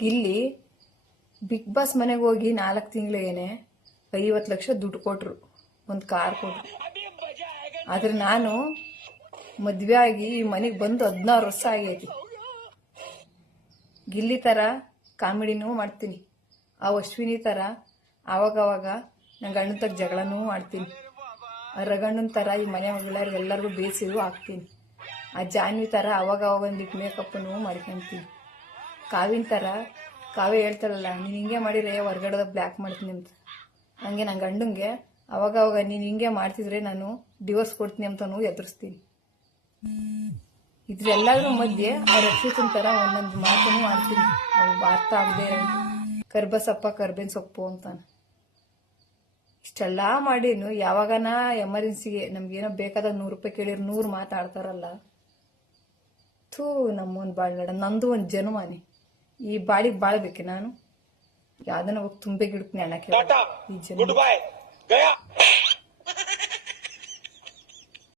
Gilli big boss ಮನೆಗೆ ಹೋಗಿ 4 ತಿಂಗಳಿಗೇನೆ 50 ಲಕ್ಷ ದುಡ್ಡು ಕೊಟ್ರು, ಒಂದು ಕಾರ್ ಕೊಟ್ರು. ಆದ್ರೆ ನಾನು ಮದ್ವೆ ಆಗಿ ಈ ಮನೆಗೆ ಬಂದು 16 ವರ್ಷ ಆಗೈತಿ. ಗಿಲ್ಲಿ ತರ ಕಾಮಿಡಿನೂ ಮಾಡ್ತೀನಿ, ಆ ಅಶ್ವಿನಿ ತರ ಆವಾಗವಾಗ ನನ್ನ ಗಂಡನ ತಗ ಜಗಳನೂ ಮಾಡ್ತೀನಿ, ಆ ರಗಣ್ಣನ ತರ ಈ ಮನೆ ಮಗಳವ್ರಿಗೆ ಎಲ್ಲರಿಗೂ ಬೇಸಿಗೂ ಹಾಕ್ತೀನಿ, ಆ ಜಾನ್ವಿ ತರ ಅವಾಗ ಒಂದಿಟ್ಟು ಮೇಕಪ್ಪನ್ನು ಮಾಡ್ಕೊಂತೀನಿ, ಕಾವಿನ ತರ ಕಾವೇ ಹೇಳ್ತಾರಲ್ಲ ನೀನು ಹಿಂಗೆ ಮಾಡಿದ್ರೆ ಹೊರ್ಗಡೆ ಬ್ಲ್ಯಾಕ್ ಮಾಡ್ತೀನಿ ಅಂತ, ಹಂಗೆ ನನ್ನ ಗಂಡಂಗೆ ಅವಾಗ ನೀನು ಹಿಂಗೆ ಮಾಡ್ತಿದ್ರೆ ನಾನು ಡಿವೋರ್ಸ್ ಕೊಡ್ತೀನಿ ಅಂತನೂ ಎದುರಿಸ್ತೀನಿ. ಇದ್ರೆಲ್ಲದ್ರ ಮಧ್ಯೆ ಆ ರಕ್ಷಿತನ ತರ ಒಂದೊಂದು ಮಾತನ್ನು ಮಾಡ್ತೀನಿ, ಅವು ಅರ್ಥ ಆಗದೆ ಕರ್ಬಸಪ್ಪ ಕರ್ಬೇನ್ ಸೊಪ್ಪು ಅಂತಾನೆ. ಇಷ್ಟೆಲ್ಲ ಮಾಡೀನು ಯಾವಾಗನ ಎಮರ್ಜೆನ್ಸಿಗೆ ನಮ್ಗೇನೋ ಬೇಕಾದಾಗ 100 ರೂಪಾಯಿ ಕೇಳಿದ್ರೆ 100 ಮಾತಾಡ್ತಾರಲ್ಲ. ಥೂ ನಮ್ಮೊಂದು ಬಾಳ್ಬೇಡ, ನಂದು ಒಂದು ಜನ್ಮನೆ, ಈ ಬಾಳಿಗೆ ಬಾಳ್ಬೇಕೆ ನಾನು? ಯಾವ್ದನ್ನ ಹೋಗಿ ತುಂಬೆ ಗಿಡಕ್ನೆ ಅಣ್ಣ ಈ ಜನ.